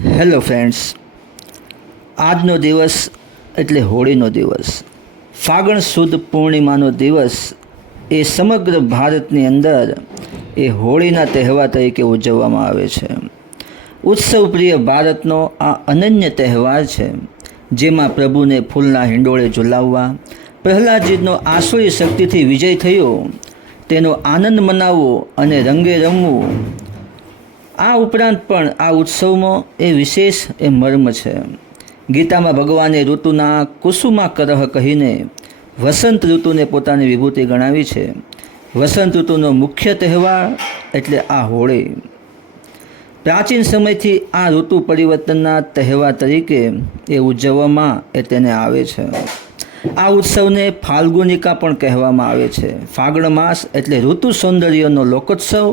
Hello friends, આજનો દિવસ એટલે હોળીનો દિવસ. ફાગણ સુદ પૂર્ણિમાનો દિવસ એ સમગ્ર ભારતની અંદર એ હોળીના તહેવાર તરીકે ઉજવવામાં આવે છે. ઉત્સવપ્રિય ભારતનો આ અનન્ય તહેવાર છે, જેમાં પ્રભુને ફૂલના હિંડોળે ઝુલાવવા, પ્રહલાદજીનો આસુરી શક્તિથી વિજય થયો તેનો આનંદ મનાવવો અને રંગે રમવું. આ ઉપરાંત પણ આ ઉત્સવમાં એ વિશેષ એ મર્મ છે. ગીતામાં ભગવાને ઋતુના કુસુમા કરહ કહીને વસંત ઋતુને પોતાની વિભૂતિ ગણાવી છે. વસંત ઋતુનો મુખ્ય તહેવાર એટલે આ હોળી. પ્રાચીન સમયથી આ ઋતુ પરિવર્તનના તહેવાર તરીકે એ ઉજવવામાં તેને આવે છે. આ ઉત્સવને ફાલ્ગુનિકા પણ કહેવામાં આવે છે. ફાગણ માસ એટલે ઋતુ સૌંદર્યનો લોકોત્સવ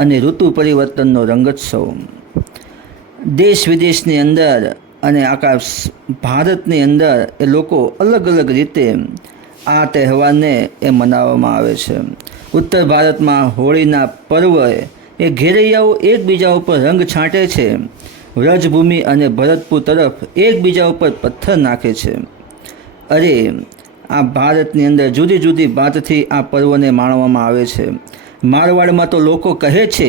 અને ઋતુ પરિવર્તનનો રંગોત્સવ. દેશ વિદેશની અંદર અને આખા ભારતની અંદર એ લોકો અલગ અલગ રીતે આ તહેવારને એ મનાવવામાં આવે છે. ઉત્તર ભારતમાં હોળીના પર્વે એ ઘેરૈયાઓ એકબીજા ઉપર રંગ છાંટે છે. વ્રજભૂમિ અને ભરતપુર તરફ એકબીજા ઉપર પથ્થર નાખે છે. અરે, આ ભારતની અંદર જુદી જુદી ભાતથી આ પર્વને માણવામાં આવે છે. મારવાડમાં તો લોકો કહે છે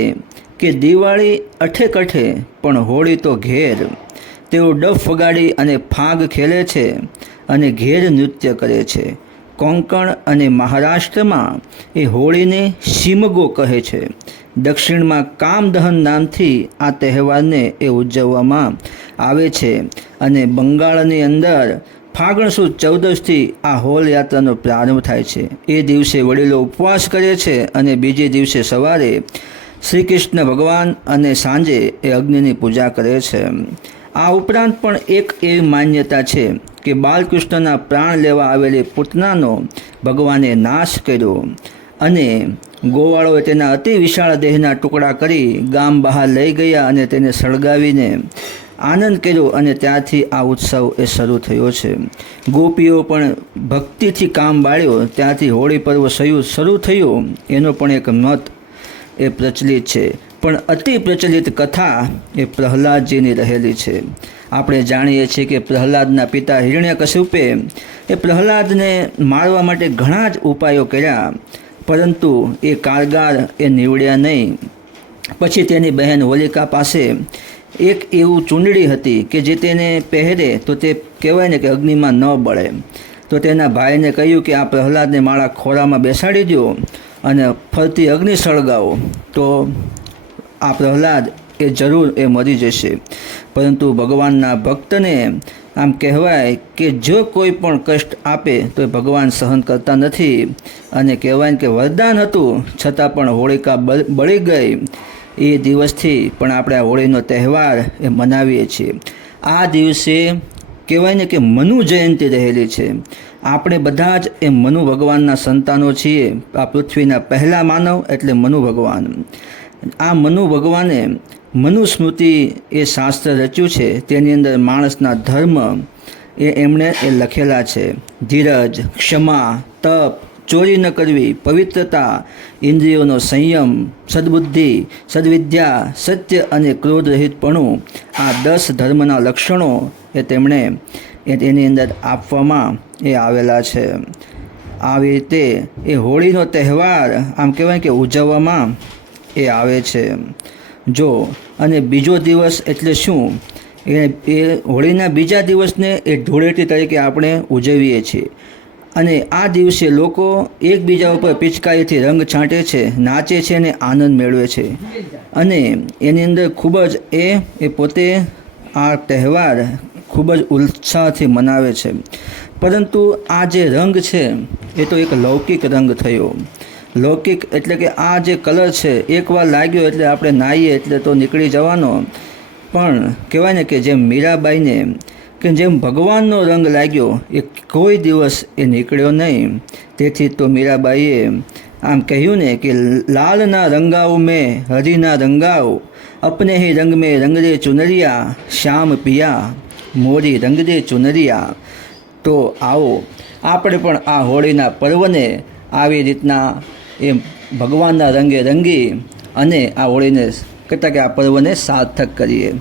કે દિવાળી અઠે કઠે પણ હોળી તો ઘેર. તેઓ ડફ વગાડી અને ફાગ ખેલે છે અને ઘેર નૃત્ય કરે છે. કોંકણ અને મહારાષ્ટ્રમાં એ હોળીને શિમગો કહે છે. દક્ષિણમાં કામદહન નામથી આ તહેવારને એ ઉજવવામાં આવે છે. અને બંગાળની અંદર ફાગણ સુદ 14થી આ હોલ યાત્રાનો પ્રારંભ થાય છે. એ દિવસે વડીલો ઉપવાસ કરે છે અને બીજે દિવસે સવારે શ્રી કૃષ્ણ ભગવાન અને સાંજે એ અગ્નિની પૂજા કરે છે. આ ઉપરાંત પણ એક એવી માન્યતા છે કે બાલકૃષ્ણના પ્રાણ લેવા આવેલી પૂતનાનો ભગવાને નાશ કર્યો અને ગોવાળોએ તેના અતિ વિશાળ દેહના ટુકડા કરી ગામ બહાર લઈ ગયા અને તેને સળગાવીને આનંદ કર્યો અને ત્યારથી આ ઉત્સવ એ શરૂ થયો છે. ગોપીઓ પણ ભક્તિથી કામ બાળ્યો ત્યાંથી હોળી પર્વ શરૂ થયો એનો પણ એક મત એ પ્રચલિત છે. પણ અતિ પ્રચલિત કથા એ પ્રહલાદજીની રહેલી છે. આપણે જાણીએ છીએ કે પ્રહલાદના પિતા હિરણ્યકશિપે એ પ્રહલાદને મારવા માટે ઘણા જ ઉપાયો કર્યા, પરંતુ એ કારગાર એ નીવડ્યા નહીં. પછી તેની બહેન હોલિકા પાસે એક એવું ચૂંદડી હતી કે જે તેને પહેરે તો તે કહેવાય ને કે અગ્નિમાં ન બળે. તો તેના ભાઈને કહ્યું કે આ પ્રહલાદને મારા ખોરામાં બેસાડી દો અને ફરતી અગ્નિ સળગાવો તો આ પ્રહલાદ એ જરૂર એ મરી જશે. પરંતુ ભગવાનના ભક્તને આમ કહેવાય કે જો કોઈ પણ કષ્ટ આપે તો એ ભગવાન સહન કરતા નથી. અને કહેવાય કે વરદાન હતું છતાં પણ હોળિકા બળી ગઈ. એ દિવસથી પણ આપણે આ હોળીનો તહેવાર એ મનાવીએ છીએ. આ દિવસે કહેવાય ને કે મનુ જયંતિ રહેલી છે. આપણે બધા જ એ મનુ ભગવાનના સંતાનો છીએ. આ પૃથ્વીના પહેલા માનવ એટલે મનુ ભગવાન. આ મનુ ભગવાને મનુસ્મૃતિ એ શાસ્ત્ર રચ્યું છે. તેની અંદર માણસના ધર્મ એમણે એ લખેલા છે. ધીરજ, ક્ષમા, તપ, ચોરી ન કરવી, પવિત્રતા, ઇન્દ્રિયોનો સંયમ, સદબુદ્ધિ, સદવિદ્યા, સત્ય અને ક્રોધ રહિતપણું, આ 10 ધર્મના લક્ષણો એ તેમણે એની અંદર આપવામાં એ આવેલા છે. આવી રીતે એ હોળીનો તહેવાર આમ કહેવાય કે ઉજવવામાં એ આવે છે. જો અને બીજો દિવસ એટલે શું, એ હોળીના બીજા દિવસને એ ધૂળેટી તરીકે આપણે ઉજવીએ છીએ. અને આ દિવસે લોકો એકબીજા ઉપર પિચકારીથી રંગ છાંટે છે, નાચે છે અને આનંદ મેળવે છે. અને એની અંદર ખૂબ જ એ પોતે આ તહેવાર ખૂબ જ ઉત્સાહથી મનાવે છે. પરંતુ આ જે રંગ છે એ તો એક લૌકિક રંગ થયો. લૌકિક એટલે કે આ જે કલર છે એકવાર લાગ્યો એટલે આપણે નાહીએ એટલે તો નીકળી જવાનો. પણ કહેવાય ને કે જેમ મીરાબાઈને કે જેમ ભગવાનનો રંગ લાગ્યો એ કોઈ દિવસ એ નીકળ્યો નહીં. તેથી તો મીરાબાઈએ આમ કહ્યું ને કે લાલના રંગાઓ મેં હરિના રંગાઓ, અપને હી રંગ મેં રંગ દે ચુનરિયા, શ્યામ પિયા મોરી રંગ દે ચુનરિયા. તો આવો આપણે પણ આ હોળીના પર્વને આવી રીતના એ ભગવાનના રંગે રંગી અને આ હોળીને કહેતા કે આ પર્વને સાર્થક કરીએ.